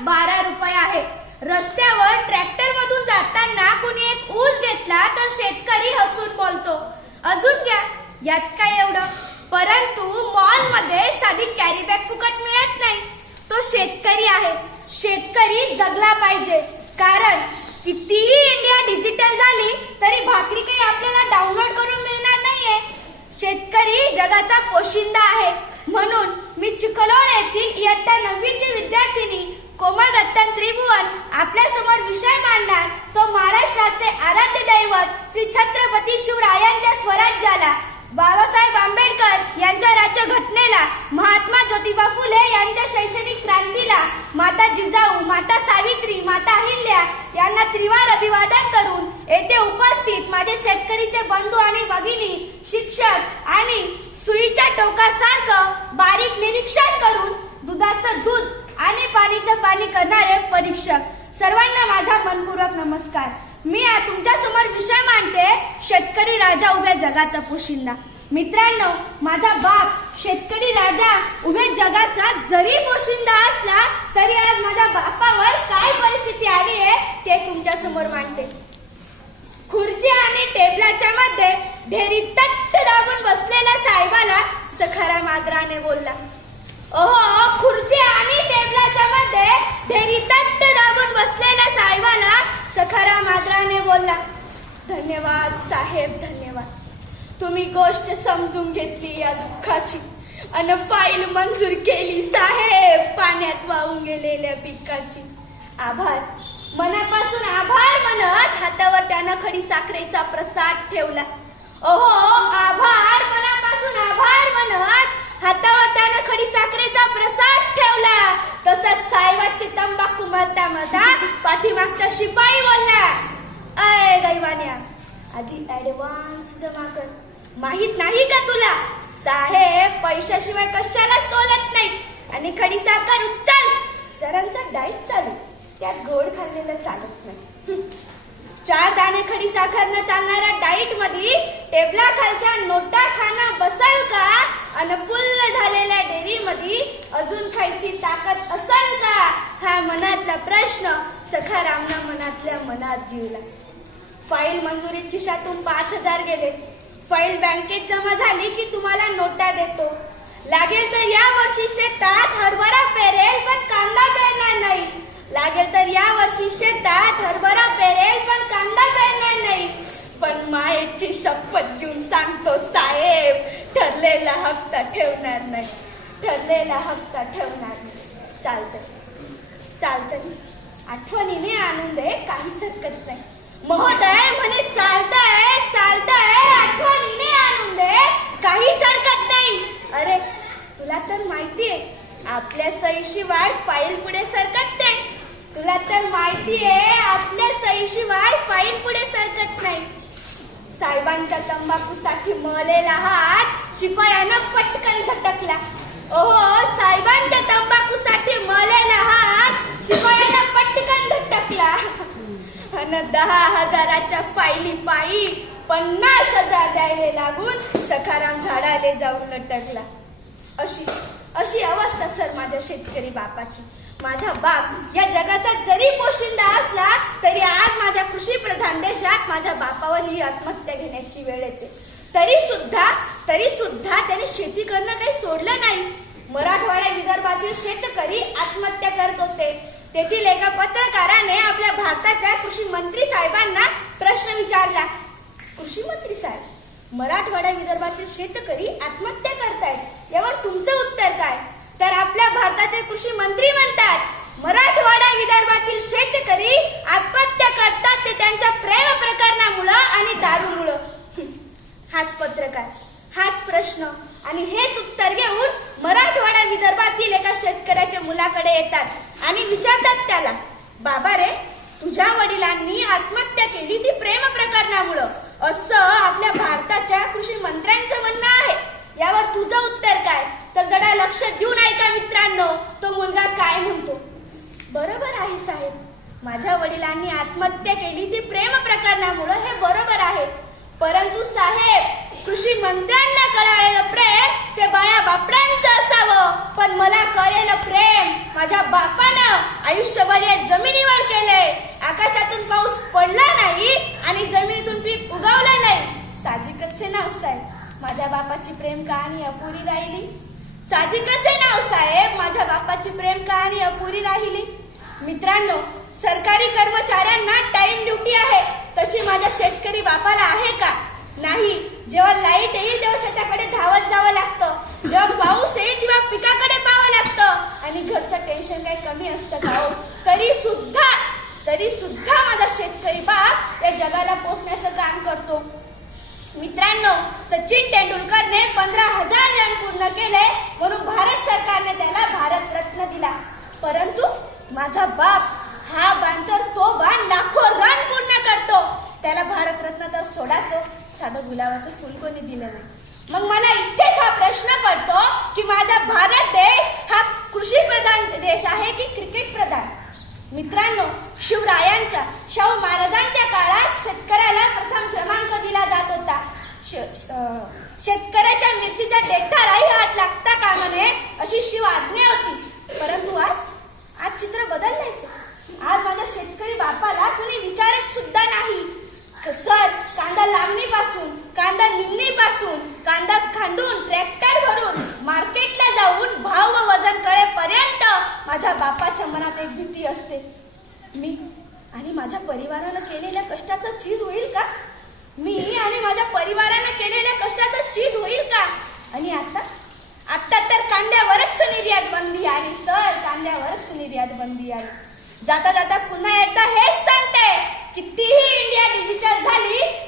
12 रुपये आहे. रस्त्यावर ट्रॅक्टर मधून जाताना कुणी एक ऊस घेतला तर शेतकरी हसून बोलतो, अजून घ्या, यात काय एवढं. परंतु मॉल मध्ये साधी कॅरी बॅग फुकट मिळत नाही. तो शेतकरी आहे. शेतकरी जगला पाहिजे, कारण कितीही इंडिया डिजिटल झाली तरी भाकरी काही आपल्याला डाउनलोड करून मिळणार नाहीये. शेतकरी जगाचा पोशिंदा आहे. म्हणून मी चिखलोड येथील इयत्ता 9वीची विद्यार्थिनी कोमल रतन त्रिभुवन आपल्या समोर विषय मांडणार तो महाराष्ट्राचे आराध्य दैवत श्री छत्रपती शिवरायांच्या स्वराज्याला, बाबासाहेब आंबेडकर यांच्या राज्यघटनेला, महात्मा ज्योतिबा फुले यांच्या शैक्षणिक क्रांतीला, माता जिजाऊ, माता सावित्री, माता अहिल्या यांना त्रिवार अभिवादन करून येथे उपस्थित माझे शेतकरीचे बंधू आणि भगिनी, शिक्षक आणि सुईच्या टोकासारखं बारीक निरीक्षण करून दुधाचं दूध आणि पाणीचं पाणी करणारे परीक्षक, सर्वांना माझा मनपूर्वक नमस्कार. मी तुमच्या समोर विषय मांडते, शेतकरी राजा उभ्या जगाचा पोशिंदा. मित्रांनो, माझा बाप शेतकरी राजा उभ्या जगाचा जरी पोशिंदा असला तरी आज माझ्या बापावर काय परिस्थिती आली आहे ते तुमच्या समोर मांडते. खुर्ची आणि टेबलाच्या मध्ये ढेरी तट्ट दाबून बसलेल्या साहेबाला सखाराम आदराने बोलला. ओहो, खुर्ची आणि टेबलाच्या मध्ये ढेरी तट्ट दाबून बसलेल्या साहेबाला सखाराम आदराने बोलला. धन्यवाद साहेब, धन्यवाद. तुम्ही गोष्ट समजून घेतली या दुःखाची अन फाईल मंजूर केली साहेब पाण्यात वाहून गेलेल्या पिकाची. आभार, मनापासून आभार म्हणत हातावर त्यानं खडी साखरेचा प्रसाद ठेवला. ओहो, आभार, मनापासून आभार म्हणत हातावर त्यानं खडी साखरेचा प्रसाद ठेवला. तसंच साहेबाची तंबाखू मळता मळता पाठीमागचा शिपाई बोलला, अय दैवान्या, आधी ऍडव्हान्स जमा कर. माहित नाही का तुला, साहेब पैशाशिवाय कशालाच तोलत नाही. आणि खडी साखर उचल. सरांचा डाएट चालू, त्यात गोड खाल्लेलं चालत नाही. 4 दाणे खडी साखर न चालणाऱ्या डाईट मध्ये टेबला खालच्या नोटा खाणं बसल का? अन फुल्ल झालेल्या डेअरी मध्ये अजून खायची ताकद असल का? हा मनातला प्रश्न सखारामनं मनातल्या मनात घेऊला. फाईल मंजुरीत खिशातून 5,000 गेले. फाईल बँकेत जमा झाली की तुम्हाला नोटा देतो. लागेल तर या वर्षी शेतात हरभरा पेरेल पण कांदा पेरणार नाही. लागेल तर या वर्षी शेतात हरभरा पेरेल पण कांदा पेरणार नाही. पण मायेची शपथ घेऊन सांगतो साहेब, ठरलेला हप्ता ठेवणार नाही. ठरलेला हप्ता ठेवणार नाही. चालतंय, आठवणीने आणून दे, काहीच हरकत नाही. महोदय म्हणे चालतंय, आठवणीने आणून दे, काहीच हरकत नाही. अरे तुला तर माहितीये आपल्या सहीशिवाय फाईल पुढे सरकत नाही. तुला तर माहितीये आपल्या सहीशिवाय फाईल पुढे सरकत नाही. साहेबांच्या तंबाखूसाठी मळलेला हात शिपायानं पटकन झटकला. ओहो, साहेबांच्या तंबाखूसाठी मळलेला हात शिपायानं पटकन झटकला. अन 10,000च्या फाईली पायी 50,000 द्यायला लागून सखाराम झाडाले जाऊन लटकला. अशी अवस्था सर माझ्या शेतकरी बापाची. माझा बाप या जगाचा जरी पोशिंदा असला तरी आज माझ्या कृषी प्रधान देशात माझ्या बापावर ही आत्महत्या घेण्याची वेळ येते. तरी सुद्धा त्याने शेती करणं काही सोडलं नाही. मराठवाड्या विदर्भातील शेतकरी आत्महत्या करत होते. तेथील एका पत्रकाराने आपल्या भारताच्या कृषी मंत्री साहेबांना प्रश्न विचारला, कृषी मंत्री साहेब, मराठवाड्या विदर्भातील शेतकरी आत्महत्या करतायत, यावर तुमचं उत्तर काय? तर आपल्या भारताचे कृषी मंत्री म्हणतात, मराठवाडा विदर्भातील शेतकरी आत्महत्या करतात ते त्यांच्या प्रेम प्रकरणामुळं आणि दारूमुळं. हाच पत्रकार, हाच प्रश्न आणि हेच उत्तर घेऊन मराठवाडा विदर्भातील एका शेतकऱ्याच्या मुलाकडे येतात आणि विचारतात त्याला, बाबा रे, तुझ्या वडिलांनी आत्महत्या केली ती प्रेम प्रकरणामुळं, असं आपल्या भारताच्या कृषी मंत्र्यांचं म्हणणं आहे. यावर तुझं उत्तर काय? तर जरा लक्ष देऊन ऐका मित्रांनो, तो मुलगा काय म्हणतो. बरोबर आहे साहेब, माझ्या वडिलांनी आत्महत्या केली ती प्रेम प्रकरणामुळं, हे बरोबर आहे. परंतु साहेब, कृषी मंत्र्यांना कळालेलं प्रेम ते बाया बापड्यांचं असावं, पण मला कळलेलं प्रेम माझ्या बापानं आयुष्यभर या जमिनीवर केलंय. आकाशातून पाऊस पडला नाही आणि जमिनीतून पीक उगवलं नाही. साहजिकच आहे नाव साहेब, माझ्या बापाची प्रेम कहाणी अपुरी राहिली. साहजिकच आहे नाव साहेब, माझ्या बापाची प्रेम कहाणी अपुरी राहिली. मित्रांनो, सरकारी कर्मचाऱ्यांना टाइम ड्युटी आहे, तशी माझ्या शेतकरी बापाला आहे का? नाही. जेव्हा लाईट येईल तेव्हा शेताकडे धावत जावं लागतं, जेव्हा पाऊस येईल तेव्हा पिकाकडे पाहावं लागतं आणि घरचं टेन्शन काही कमी असतं का हो? तरी सुद्धा माझा शेतकरी बाप या जगाला पोचण्याचं काम करतो. मित्रांनो, सचिन तेंडुलकरने 15,000 रन पूर्ण केले म्हणून भारत सरकारने त्याला भारतरत्न दिला. परंतु माझा बाप हा बाण तर तो बाण लाखो रन पूर्ण करतो. त्याला भारतरत्न तर सोडाचं, साधं गुलाबाचं फुल कोणी दिलं नाही. मग मला इथेच हा प्रश्न पडतो की माझा भारत देश हा कृषी प्रधान देश आहे की क्रिकेट प्रधान? मित्रांनो, शिवरायांच्या, शाहू महाराजांच्या काळात शेतकऱ्याला प्रथम क्रमांक दिला जात होता. शेतकऱ्याच्या मिरचीच्या देठालाही हात लागता कामा नये अशी शिव आज्ञा होती. परंतु आज चित्र बदललंय. आज माझ्या शेतकरी बापाला कुणी विचारत सुद्धा नाही. सर, कांदा लावणीपासून, कांदा निमणीपासून, कांदा खांडून, ट्रॅक्टर भरून, मार्केटला जाऊन भाव व वजन कळेपर्यंत माझ्या बापाच्या मनात एक भीती असते. मी आणि माझ्या परिवारानं केलेल्या कष्टाचं चीज होईल का? मी आणि माझ्या परिवारानं केलेल्या कष्टाचं चीज होईल का? आणि आता तर कांद्यावरच निर्यात बंदी आली सर, कांद्यावरच निर्यात बंदी आली. जाता जाता पुन्हा एकदा हेच सांगते, कितीही इंडिया डिजिटल झाली